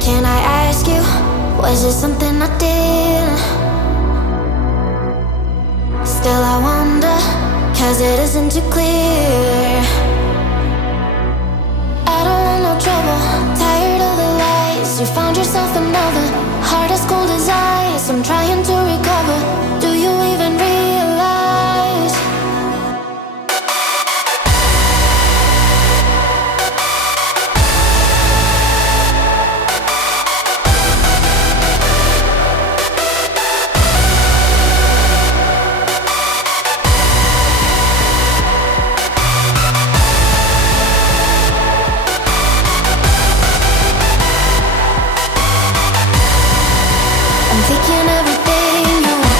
Can I ask you, was it something I did? Still I wonder, cause it isn't too clear. I don't want no trouble, tired of the lies. You found yourself another, heart as cold as ice. I'm trying to recover, do you even realize? I'm thinking everything you want.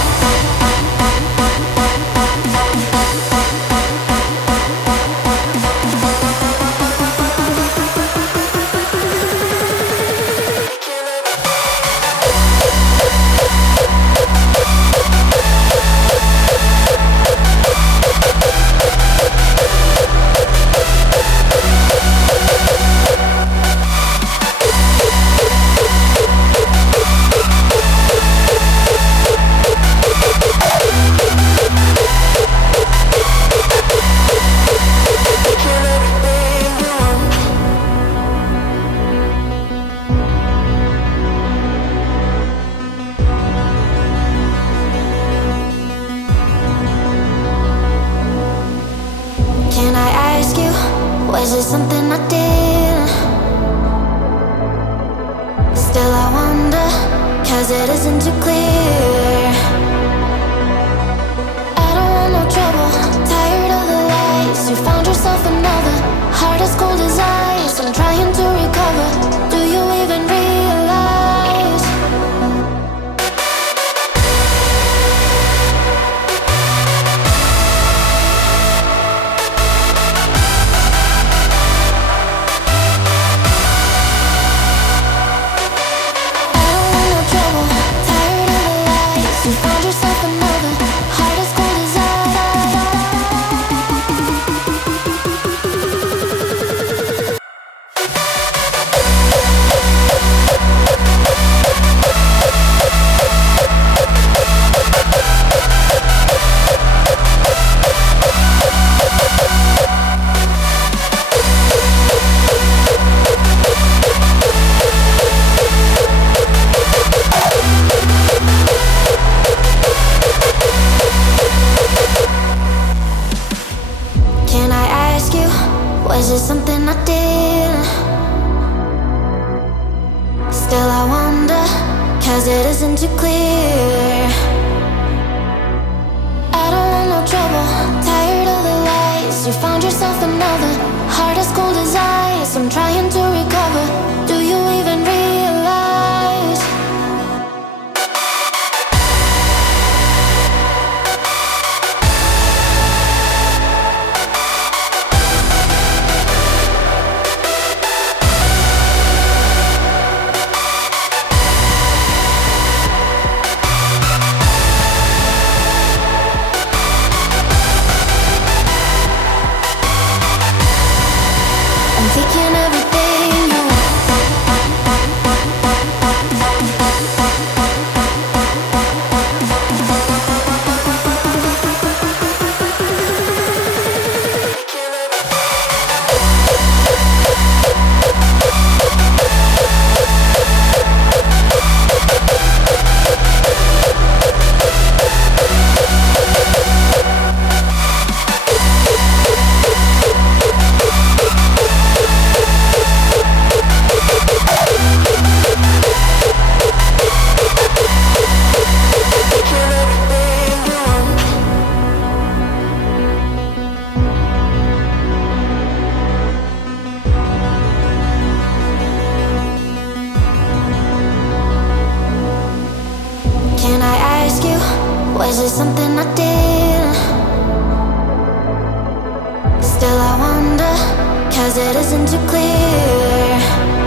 Can I ask you, was it something I did? Still I wonder, cause it isn't too clear. I don't want no trouble, tired of the lies. You found yourself another, heart as cold as ice. I'm trying to recover, do you even realize? I don't want no trouble, tired of the lies. You found yourself another, heart as cold as ice. Can I ask you, was it something I did? Still I wonder, cause it isn't too clear. I don't want no trouble, tired of the lies. You found yourself another, heart as cold as ice. I'm trying to recover, do you even realize? I'm thinking everything you want. Can I ask you, was it something I did? Still I wonder, cause it isn't too clear.